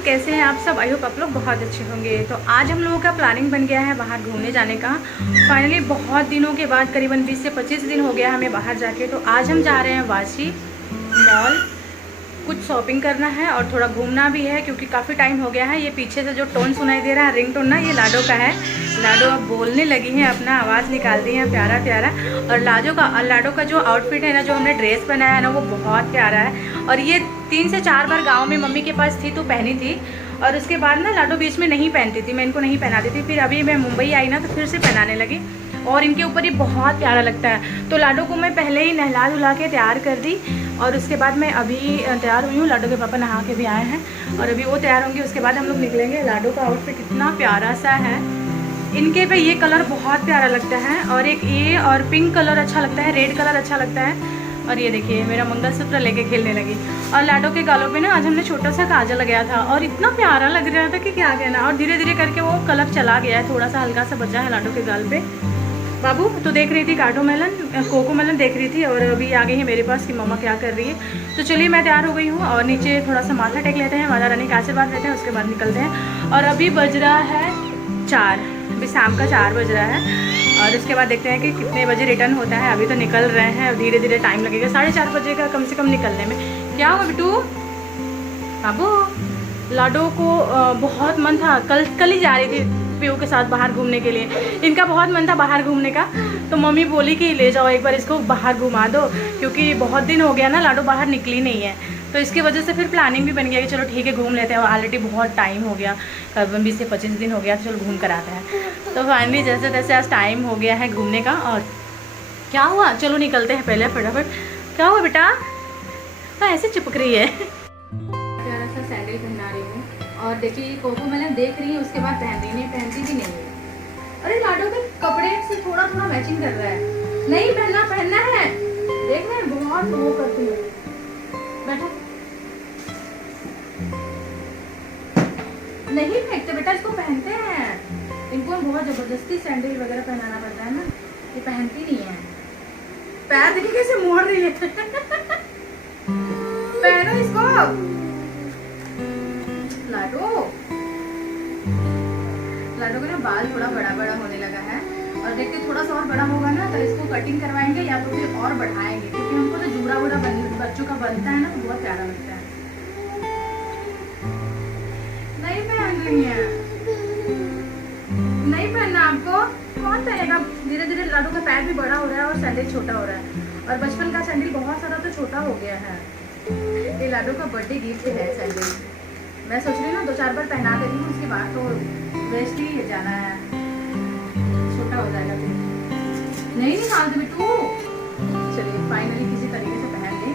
Everyone, कैसे हैं आप सब। आई होप आप लोग बहुत अच्छे होंगे। तो आज हम लोगों का प्लानिंग बन गया है बाहर घूमने जाने का। फाइनली बहुत दिनों के बाद, करीबन 20 से 25 दिन हो गया हमें बाहर जाके। तो आज हम जा रहे हैं वाशी मॉल। कुछ शॉपिंग करना है और थोड़ा घूमना भी है, क्योंकि काफ़ी टाइम हो गया है। ये पीछे से जो टोन सुनाई दे रहा है, रिंग टोन ना, ये लाडो का है। लाडो अब बोलने लगी हैं, अपना आवाज़ निकाल दी है प्यारा प्यारा। और लाडो का जो आउटफिट है ना, जो हमने ड्रेस बनाया है ना, वो बहुत प्यारा है। और ये 3 से 4 बार गांव में मम्मी के पास थी तो पहनी थी, और उसके बाद ना लाडो बीच में नहीं पहनती थी, मैं इनको नहीं पहनाती थी। फिर अभी मैं मुंबई आई ना तो फिर से पहनाने लगी, और इनके ऊपर ये बहुत प्यारा लगता है। तो लाडो को मैं पहले ही नहला धुला के तैयार कर दी, और उसके बाद मैं अभी तैयार हुई हूँ। लाडो के पापा नहा के भी आए हैं, और अभी वो तैयार होंगे, उसके बाद हम लोग निकलेंगे। लाडो का आउटफिट इतना प्यारा सा है, इनके पे ये कलर बहुत प्यारा लगता है, और एक ये और पिंक कलर अच्छा लगता है, रेड कलर अच्छा लगता है। और ये देखिए मेरा मंगलसूत्र लेके खेलने लगी। और लाडो के गालों पे ना आज हमने छोटा सा काजल लगाया था, और इतना प्यारा लग रहा था कि क्या कहना। और धीरे धीरे करके वो कलर चला गया है, थोड़ा सा हल्का सा बचा है लाडो के गाल पे। बाबू तो देख रही थी कोको मेलन देख रही थी, और अभी आ गई है मेरे पास कि मम्मा क्या कर रही है। तो चलिए मैं तैयार हो गई हूँ, और नीचे थोड़ा सा माथा टेक लेते हैं, माता रानी का आशीर्वाद लेते हैं, उसके बाद निकलते हैं। और अभी बज रहा है 4, अभी शाम का 4 बज रहा है, और उसके बाद देखते हैं कि कितने बजे रिटर्न होता है। अभी तो निकल रहे हैं, धीरे धीरे टाइम लगेगा, 4:30 बजे का कम से कम निकलने में। क्या हुआ बिटू? बाबू लाडो को बहुत मन था, कल ही जा रही थी पीयू के साथ बाहर घूमने के लिए। इनका बहुत मन था बाहर घूमने का, तो मम्मी बोली कि ले जाओ एक बार इसको बाहर घुमा दो, क्योंकि बहुत दिन हो गया ना लाडो बाहर निकली नहीं है। तो इसकी वजह से फिर प्लानिंग भी बन गया कि चलो ठीक है घूम लेते हैं। ऑलरेडी बहुत टाइम हो गया, करीबन 20 से 25 दिन हो गया, तो चलो घूम कर आते हैं। तो फाइनली जैसे तैसे आज टाइम हो गया है घूमने का। और क्या हुआ, चलो निकलते हैं पहले फटाफट। क्या हुआ बेटा? हाँ ऐसे चिपक रही है। प्यारा सा सैंडल पहना रही हूँ, और देखिए कोको मेलन देख रही है, उसके बाद पहन रही, नहीं पहनती भी नहीं है। अरे लाडो के कपड़े से थोड़ा थोड़ा मैचिंग कर रहा है। नहीं पहनना है, देख रहे हैं बहुत वो करती है। बैठो, नहीं फेंकते बेटा, इसको पहनते हैं। इनको बहुत जबरदस्ती सैंडल वगैरह पहनाना पड़ता है ना, ये पहनती नहीं है। पैर देखिए कैसे मोड़ रही है। पहनो इसको लाडो का ना बाल थोड़ा बड़ा बड़ा होने लगा है, और देखते थोड़ा सा और बड़ा होगा ना तो इसको कटिंग करवाएंगे, या तो फिर और बढ़ाएंगे, क्योंकि हमको तो जूड़ा वूड़ा बच्चों का बनता है ना, तो बहुत प्यारा लगता है। नहीं पहन रही है, नहीं पहनना आपको, कौन पहनेगा। धीरे धीरे लाडो का पैर भी बड़ा हो रहा है, और सैंडल छोटा हो रहा है, और बचपन का सैंडल बहुत सारा तो छोटा हो गया है। ये लाडो का बर्थडे गिफ्ट है सैंडल। मैं सोच रही हूँ 2-4 बार पहना दे रही हूँ, उसके बाद तो वेस्ट ही जाना है, छोटा हो जाएगा फिर। नहीं निकालते बिट्टू। चलिए फाइनली किसी तरीके से पहन ली,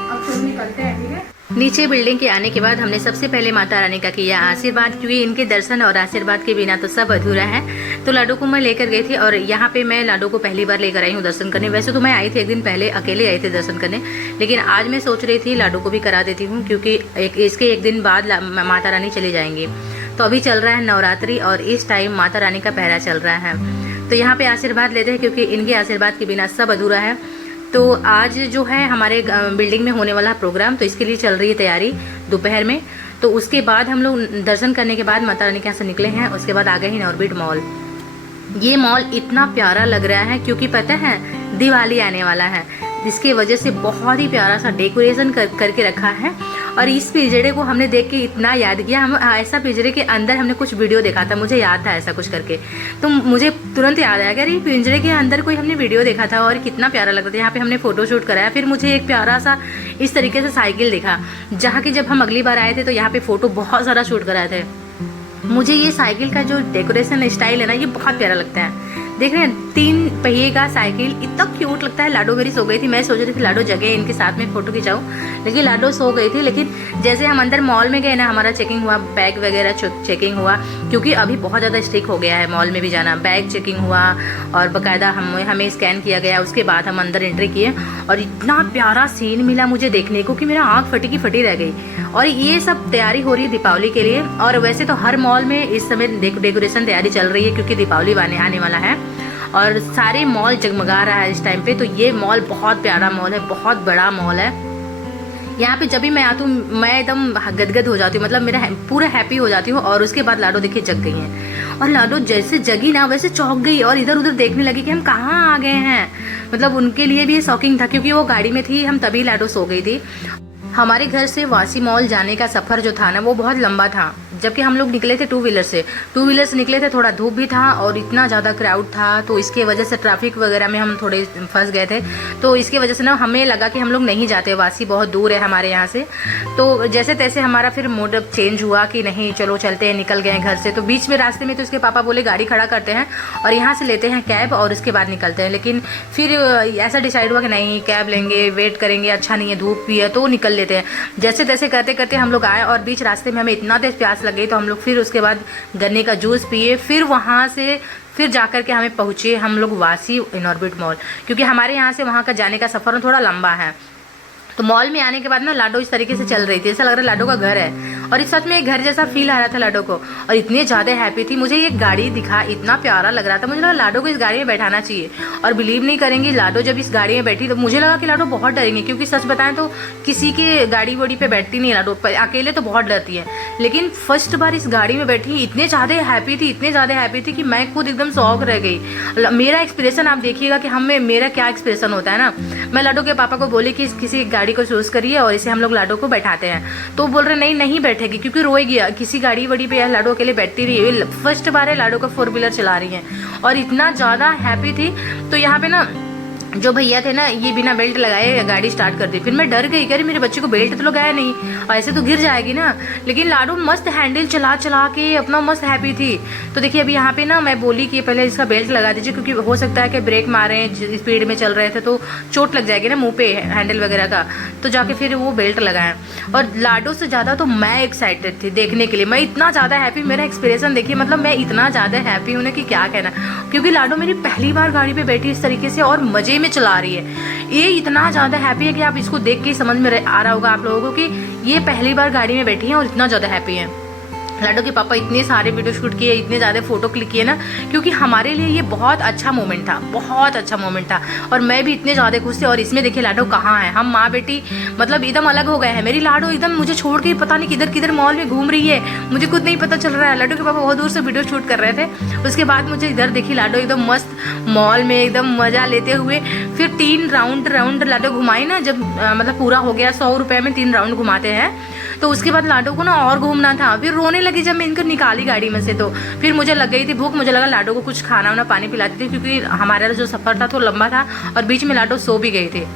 अब चलो निकलते हैं, ठीक है। नीचे बिल्डिंग के आने के बाद हमने सबसे पहले माता रानी का किया आशीर्वाद, क्योंकि इनके दर्शन और आशीर्वाद के बिना तो सब अधूरा है। तो लाडो को मैं लेकर गई थी, और यहाँ पे मैं लाडो को पहली बार लेकर आई हूँ दर्शन करने। वैसे तो मैं आई थी एक दिन पहले, अकेले आई थी दर्शन करने, लेकिन आज मैं सोच रही थी लाडो को भी करा देती हूँ, क्योंकि इसके एक दिन बाद माता रानी चली जाएंगी। तो अभी चल रहा है नवरात्रि, और इस टाइम माता रानी का पहरा चल रहा है, तो यहाँ पे आशीर्वाद लेते हैं, क्योंकि इनके आशीर्वाद के बिना सब अधूरा है। तो आज जो है हमारे बिल्डिंग में होने वाला प्रोग्राम, तो इसके लिए चल रही है तैयारी दोपहर में। तो उसके बाद हम लोग दर्शन करने के बाद माता रानी के यहाँ से निकले हैं, उसके बाद आ गए हैं ऑर्बिट मॉल। ये मॉल इतना प्यारा लग रहा है, क्योंकि पता है दिवाली आने वाला है, जिसकी वजह से बहुत ही प्यारा सा डेकोरेशन करके रखा है। और इस पिंजरे को हमने देख के इतना याद किया, हम ऐसा पिंजरे के अंदर हमने कुछ वीडियो देखा था, मुझे याद था ऐसा कुछ करके, तो मुझे तुरंत याद आया कि अरे पिंजरे के अंदर कोई हमने वीडियो देखा था, और कितना प्यारा लगता था। यहाँ पे हमने फोटो शूट कराया। फिर मुझे एक प्यारा सा इस तरीके से साइकिल दिखा, जहाँ की जब हम अगली बार आए थे तो यहाँ पे फोटो बहुत सारा शूट कराए थे। मुझे ये साइकिल का जो डेकोरेशन स्टाइल है ना, ये बहुत प्यारा लगता है। देख रहे हैं 3 पहिए का साइकिल, इतना क्यूट लगता है। लाडो मेरी सो गई थी, मैं सोच रही थी लाडो जगह इनके साथ में फोटो खिंचाऊं, लेकिन लाडो सो गई थी। लेकिन जैसे हम अंदर मॉल में गए ना, हमारा चेकिंग हुआ, बैग वगैरह चेकिंग हुआ, क्योंकि अभी बहुत ज़्यादा स्ट्रिक्ट हो गया है मॉल में भी जाना। बैग चेकिंग हुआ, और बाकायदा हमें स्कैन किया गया, उसके बाद हम अंदर एंट्री किए, और इतना प्यारा सीन मिला मुझे देखने को कि मेरा आँख फटी की फटी रह गई। और ये सब तैयारी हो रही है दीपावली के लिए, और वैसे तो हर मॉल में इस समय डेकोरेशन तैयारी चल रही है, क्योंकि दीपावली आने वाला है, और सारे मॉल जगमगा रहा है इस टाइम पे। तो ये मॉल बहुत प्यारा मॉल है, बहुत बड़ा मॉल है। यहाँ पे जब भी मैं आती हूँ मैं एकदम गदगद हो जाती हूँ, मतलब मेरा पूरा हैप्पी हो जाती हूँ। और उसके बाद लाडो देखिए जग गई हैं, और लाडो जैसे जगी ना वैसे चौंक गई और इधर उधर देखने लगी कि हम कहाँ आ गए हैं। मतलब उनके लिए भी ये शॉकिंग था, क्योंकि वो गाड़ी में थी, हम तभी लाडो सो गई थी। हमारे घर से वासी मॉल जाने का सफ़र जो था ना वो बहुत लंबा था, जबकि हम लोग निकले थे टू व्हीलर से निकले थे। थोड़ा धूप भी था और इतना ज़्यादा क्राउड था, तो इसके वजह से ट्रैफिक वगैरह में हम थोड़े फंस गए थे। तो इसके वजह से ना हमें लगा कि हम लोग नहीं जाते, वासी बहुत दूर है हमारे यहाँ से। तो जैसे तैसे हमारा फिर मोड अप चेंज हुआ कि नहीं चलो चलते हैं, निकल गए घर से। तो बीच में रास्ते में तो इसके पापा बोले गाड़ी खड़ा करते हैं और यहाँ से लेते हैं कैब और उसके बाद निकलते हैं। लेकिन फिर ऐसा डिसाइड हुआ कि नहीं, कैब लेंगे, वेट करेंगे, अच्छा नहीं है, धूप भी है, तो निकल लेते हैं। जैसे तैसे करते करते हम लोग आए और बीच रास्ते में हमें इतना तेज प्यास लग गई, तो हम लोग फिर उसके बाद गन्ने का जूस पिए। फिर वहाँ से फिर जाकर के हमें पहुँचे हम लोग वासी इनऑर्बिट मॉल, क्योंकि हमारे यहाँ से वहाँ का जाने का सफ़र थोड़ा लंबा है। तो मॉल में आने के बाद ना लाडो इस तरीके से चल रही थी, ऐसा लग रहा है लाडो का घर है, और इस सच में एक घर जैसा फील आ रहा था लाडो को। और इतनी ज़्यादा हैप्पी थी, मुझे ये गाड़ी दिखा इतना प्यारा लग रहा था, मुझे लगा लाडो को इस गाड़ी में बैठाना चाहिए। और बिलीव नहीं करेंगी, लाडो जब इस गाड़ी में बैठी तो मुझे लगा कि लाडो बहुत डरेंगी, क्योंकि सच बताएं तो किसी के गाड़ी वाड़ी पे बैठती नहीं लाडो, अकेले तो बहुत डरती है। लेकिन फर्स्ट बार इस गाड़ी में बैठी, इतने ज़्यादा हैप्पी थी कि मैं खुद एकदम शॉक रह गई। मेरा एक्सप्रेशन आप देखिएगा कि मेरा क्या एक्सप्रेशन होता है ना। मैं लाडो के पापा को बोली कि किसी गाड़ी को चूज करिए और इसे हम लोग लाडो को बैठाते हैं। तो बोल रहे नहीं बैठेगी, क्योंकि रोएगी, किसी गाड़ी वाड़ी पे लाडो अकेले बैठती रही है। फर्स्ट बार है लाडो का 4 व्हीलर चला रही है, और इतना ज़्यादा हैप्पी थी। तो यहाँ पे ना जो भैया थे ना, ये बिना बेल्ट लगाए गाड़ी स्टार्ट कर दी। फिर मैं डर गई, कह रही मेरे बच्चे को बेल्ट तो लगाया नहीं, ऐसे तो गिर जाएगी ना। लेकिन लाडो मस्त हैंडल चला के अपना मस्त हैप्पी थी। तो देखिए अभी यहाँ पे ना मैं बोली कि पहले इसका बेल्ट लगा दीजिए, क्योंकि हो सकता है कि ब्रेक मारे, स्पीड में चल रहे थे तो चोट लग जाएगी ना मुंह पे हैंडल वगैरह का। तो जाके फिर वो बेल्ट लगाया। और लाडो से ज़्यादा तो मैं एक्साइटेड थी देखने के लिए, मैं इतना ज़्यादा हैप्पी, मेरा एक्सप्रेशन देखिए, मतलब मैं इतना ज़्यादा हैप्पी हूँ ना कि क्या कहना। क्योंकि लाडो मेरी पहली बार गाड़ी पे बैठी इस तरीके से और मजे में चला रही है। ये इतना ज्यादा हैप्पी है कि आप इसको देख के समझ में आ रहा होगा आप लोगों को कि ये पहली बार गाड़ी में बैठी है और इतना ज्यादा हैप्पी है। लाडो के पापा इतने सारे वीडियो शूट किए, इतने ज़्यादा फोटो क्लिक किए ना, क्योंकि हमारे लिए ये बहुत अच्छा मोमेंट था, बहुत अच्छा मोमेंट था। और मैं भी इतने ज़्यादा खुश थी। और इसमें देखिए लाडो कहाँ है, हम माँ बेटी मतलब एकदम अलग हो गए हैं। मेरी लाडो एकदम मुझे छोड़ के पता नहीं किधर किधर मॉल में घूम रही है, मुझे खुद नहीं पता चल रहा है। लाडो के पापा बहुत दूर से वीडियो शूट कर रहे थे। उसके बाद मुझे इधर देखी लाडो एकदम मस्त मॉल में एकदम मज़ा लेते हुए। फिर 3 राउंड लाडो घुमाई ना, जब मतलब पूरा हो गया, 100 रुपये में 3 राउंड घुमाते हैं। तो उसके बाद लाडो को ना और घूमना था। फिर रोने लगी जब मैं इनको निकाली गाड़ी में से। तो फिर मुझे लग गई थी भूख, मुझे लगा लाडो को कुछ खाना वाना पानी पिलाती थी, क्योंकि हमारा जो सफ़र था तो लंबा था और बीच में लाडो सो भी गए थे।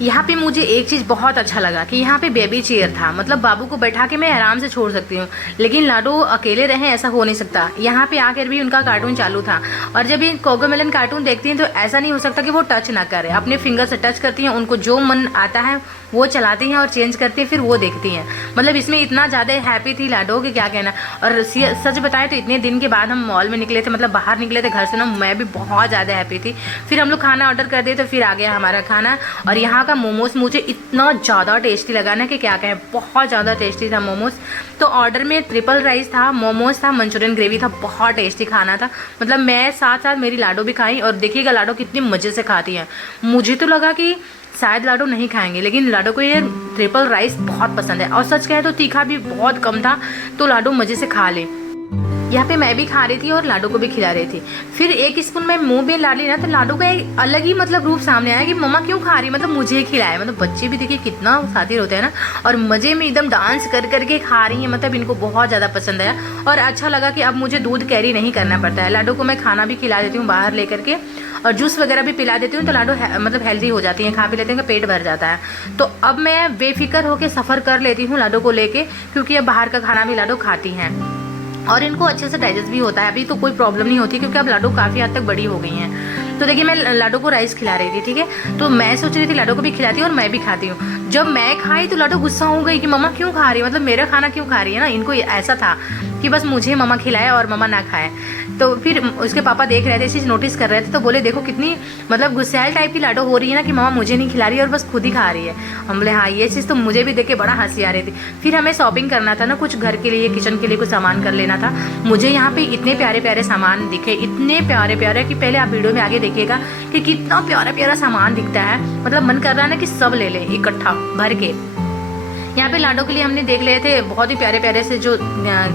यहाँ पे मुझे एक चीज़ बहुत अच्छा लगा कि यहाँ पे बेबी चेयर था, मतलब बाबू को बैठा के मैं आराम से छोड़ सकती हूँ। लेकिन लाडो अकेले रहे ऐसा हो नहीं सकता। यहाँ पे आकर भी उनका कार्टून चालू था, और जब ये कोकोमेलन कार्टून देखती हैं तो ऐसा नहीं हो सकता कि वो टच ना करे, अपने फिंगर से टच करती हैं। उनको जो मन आता है वो चलाती हैं और चेंज करती हैं, फिर वो देखती हैं। मतलब इसमें इतना ज़्यादा हैप्पी थी लाडो कि क्या कहना। और सच बताएं तो इतने दिन के बाद हम मॉल में निकले थे, मतलब बाहर निकले थे घर से ना, मैं भी बहुत ज़्यादा हैप्पी थी। फिर हम लोग खाना ऑर्डर कर दिए, तो फिर आ गया हमारा खाना। और यहाँ का मोमोज मुझे इतना ज़्यादा टेस्टी लगा ना कि क्या कहें, बहुत ज़्यादा टेस्टी था मोमोज। तो ऑर्डर में ट्रिपल राइस था, मोमोज था, मंचूरियन ग्रेवी था, बहुत टेस्टी खाना था। मतलब मैं साथ साथ मेरी लाडो भी खाई, और देखिएगा लाडो कितनी मज़े से खाती है। मुझे तो लगा कि शायद लाडो नहीं खाएंगे, लेकिन लाडो को ये ट्रिपल राइस बहुत पसंद है। और सच कहे तो तीखा भी बहुत कम था, तो लाडो मज़े से खा ले। यहाँ पे मैं भी खा रही थी और लाडो को भी खिला रही थी। फिर एक स्पून में मुंह में ला ली ना, तो लाडो का एक अलग ही मतलब रूप सामने आया कि मम्मा क्यों खा रही है, मतलब मुझे खिलाया। मतलब बच्चे भी देखिए कितना शातिर होते हैं ना, और मजे में एकदम डांस कर करके खा रही है। मतलब इनको बहुत ज़्यादा पसंद आया और अच्छा लगा कि अब मुझे दूध कैरी नहीं करना पड़ता है। लाडो को मैं खाना भी खिला देती हूँ बाहर लेकर के, और जूस वगैरह भी पिला देती हूँ, तो लाडो मतलब हेल्दी हो जाती है, खा भी लेते हैं, पेट भर जाता है। तो अब मैं बेफिक्र होकर सफ़र कर लेती हूँ लाडो को लेके, क्योंकि अब बाहर का खाना भी लाडो खाती हैं और इनको अच्छे से डाइजेस्ट भी होता है। अभी तो कोई प्रॉब्लम नहीं होती, क्योंकि अब लाडो काफ़ी हद तक बड़ी हो गई हैं। तो देखिए मैं लाडो को राइस खिला रही थी, ठीक है। तो मैं सोच रही थी लाडो को भी खिलाती हूँ और मैं भी खाती हूँ। जब मैं खाई तो लाडो गुस्सा हो गई कि मम्मा क्यों खा रही है, मतलब मेरा खाना क्यों खा रही है ना। इनको ऐसा था कि बस मुझे मम्मा खिलाए और मम्मा ना खाए। तो फिर उसके पापा देख रहे थे, इस चीज़ नोटिस कर रहे थे, तो बोले देखो कितनी मतलब गुस्सैल टाइप की लाडो हो रही है ना, कि मम्मा मुझे नहीं खिला रही है और बस खुद ही खा रही है। हम बोले हाँ, ये चीज़ तो मुझे भी देख के बड़ा हंसी आ रही थी। फिर हमें शॉपिंग करना था ना, कुछ घर के लिए, किचन के लिए कुछ सामान कर लेना था। मुझे यहाँ पे इतने प्यारे प्यारे सामान दिखे, इतने प्यारे प्यारे कि पहले आप वीडियो में आगे देखिएगा कि कितना प्यारा प्यारा सामान दिखता है। मतलब मन कर रहा है ना कि सब ले लें इकट्ठा भर के। यहाँ पे लाडो के लिए हमने देख लिए थे बहुत ही प्यारे प्यारे से जो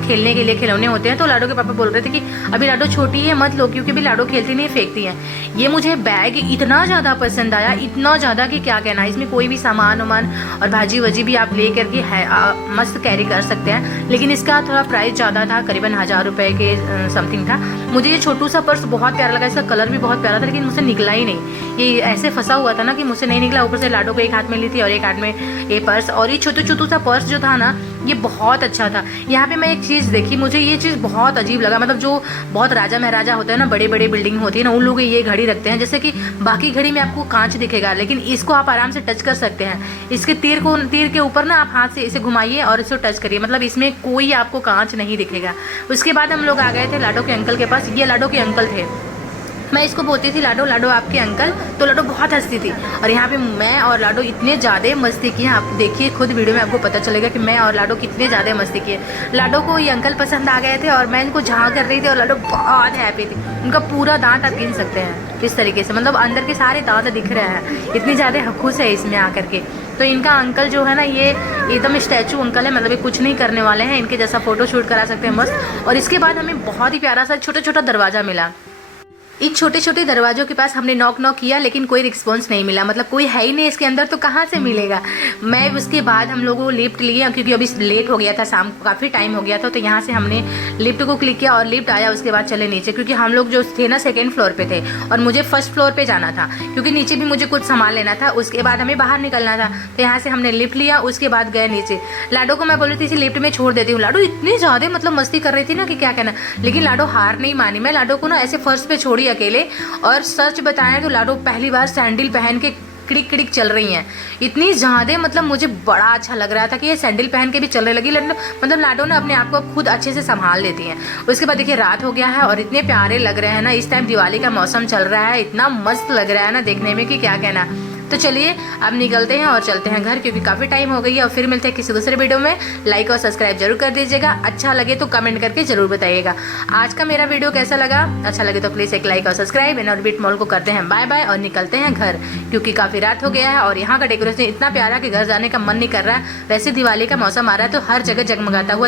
खेलने के लिए खिलौने होते हैं। तो लाडो के पापा बोल रहे थे कि अभी लाडो छोटी है मत लो, क्योंकि अभी लाडो खेलती नहीं फेंकती है। ये मुझे बैग इतना ज़्यादा पसंद आया, इतना ज़्यादा कि क्या कहना। इसमें कोई भी सामान वामान और भाजी वजी भी आप ले करके मस्त कैरी कर सकते हैं। लेकिन इसका थोड़ा प्राइस ज़्यादा था, करीबन 1000 रुपये के समथिंग था। मुझे ये छोटू सा पर्स बहुत प्यारा लगा, इसका कलर भी बहुत प्यारा था, लेकिन मुझसे निकला ही नहीं। ये ऐसे फंसा हुआ था ना कि मुझसे नहीं निकला। ऊपर से लाडो को एक हाथ में ली थी और एक हाथ में ये पर्स, और ये छोटू सा पर्स जो था ना ये बहुत अच्छा था। यहाँ पे मैं एक चीज़ देखी, मुझे ये चीज़ बहुत अजीब लगा। मतलब जो बहुत राजा महाराजा होते हैं ना, बड़े बड़े बिल्डिंग होती है ना, उन लोग ये घड़ी रखते हैं। जैसे कि बाकी घड़ी में आपको कांच दिखेगा, लेकिन इसको आप आराम से टच कर सकते हैं। इसके तीर के ऊपर ना आप हाथ से इसे घुमाइए और इसे टच करिए, मतलब इसमें कोई आपको कांच नहीं दिखेगा। उसके बाद हम लोग आ गए थे लाडो के अंकल के पास। ये लाडो के अंकल थे। मैं इसको बोलती थी लाडो लाडो आपके अंकल, तो लाडो बहुत हंसती थी। और यहाँ पे मैं और लाडो इतने ज़्यादा मस्ती किए, आप देखिए खुद वीडियो में आपको पता चलेगा कि मैं और लाडो कितने ज़्यादा मस्ती किए। लाडो को ये अंकल पसंद आ गए थे और मैं इनको झाँक कर रही थी और लाडो बहुत हैप्पी थी। उनका पूरा दांत आप गिन सकते हैं इस तरीके से, मतलब अंदर के सारे दांत दिख रहे हैं, इतनी ज़्यादा खुश है इसमें आकर के। तो इनका अंकल जो है ना ये एकदम स्टैचू अंकल है, मतलब ये कुछ नहीं करने वाले हैं, इनके जैसा फोटो शूट करा सकते हैं मस्त। और इसके बाद हमें बहुत ही प्यारा सा छोटा छोटा दरवाज़ा मिला। इस छोटे छोटे दरवाजों के पास हमने नॉक किया, लेकिन कोई रिस्पॉन्स नहीं मिला, मतलब कोई है ही नहीं इसके अंदर, तो कहाँ से मिलेगा। मैं उसके बाद हम लोगों को लिफ्ट लिए, क्योंकि अभी लेट हो गया था, शाम को काफ़ी टाइम हो गया था। तो यहाँ से हमने लिफ्ट को क्लिक किया और लिफ्ट आया। उसके बाद चले नीचे, क्योंकि हम लोग जो थे ना 2nd फ्लोर पे थे और मुझे 1st फ्लोर पे जाना था, क्योंकि नीचे भी मुझे कुछ सामान लेना था। उसके बाद हमें बाहर निकलना था, तो यहाँ से हमने लिफ्ट लिया। उसके बाद गए नीचे। लाडो को मैं बोल रही थी इसे लिफ्ट में छोड़ देती हूँ। लाडो इतनी ज़्यादा मतलब मस्ती कर रही थी ना कि क्या कहना, लेकिन लाडो हार नहीं मानी। मैं लाडो को ना ऐसे फर्श पे छोड़ी अकेले, और सच बताएं तो लाडो पहली बार सैंडल पहन के किड़िक किड़िक चल रही हैं, इतनी ज़्यादा। मतलब मुझे बड़ा अच्छा लग रहा था कि ये सैंडल पहन के भी चलने लगी। मतलब लाडो ना अपने आप को खुद अच्छे से संभाल लेती हैं। उसके बाद देखिए रात हो गया है और इतने प्यारे लग रहे हैं ना, इस टाइम दिवाली का मौसम चल रहा है, इतना मस्त लग रहा है ना देखने में कि क्या कहना। तो चलिए अब निकलते हैं और चलते हैं घर, क्योंकि काफ़ी टाइम हो गई है। और फिर मिलते हैं किसी दूसरे वीडियो में। लाइक और सब्सक्राइब जरूर कर दीजिएगा, अच्छा लगे तो कमेंट करके जरूर बताइएगा आज का मेरा वीडियो कैसा लगा। अच्छा लगे तो प्लीज़ एक लाइक और सब्सक्राइब। इन ऑर्बिट मॉल को करते हैं बाय बाय और निकलते हैं घर, क्योंकि काफ़ी रात हो गया है। और यहाँ का डेकोरेशन इतना प्यारा कि घर जाने का मन नहीं कर रहा है। वैसे दिवाली का मौसम आ रहा है तो हर जगह जगमगाता हुआ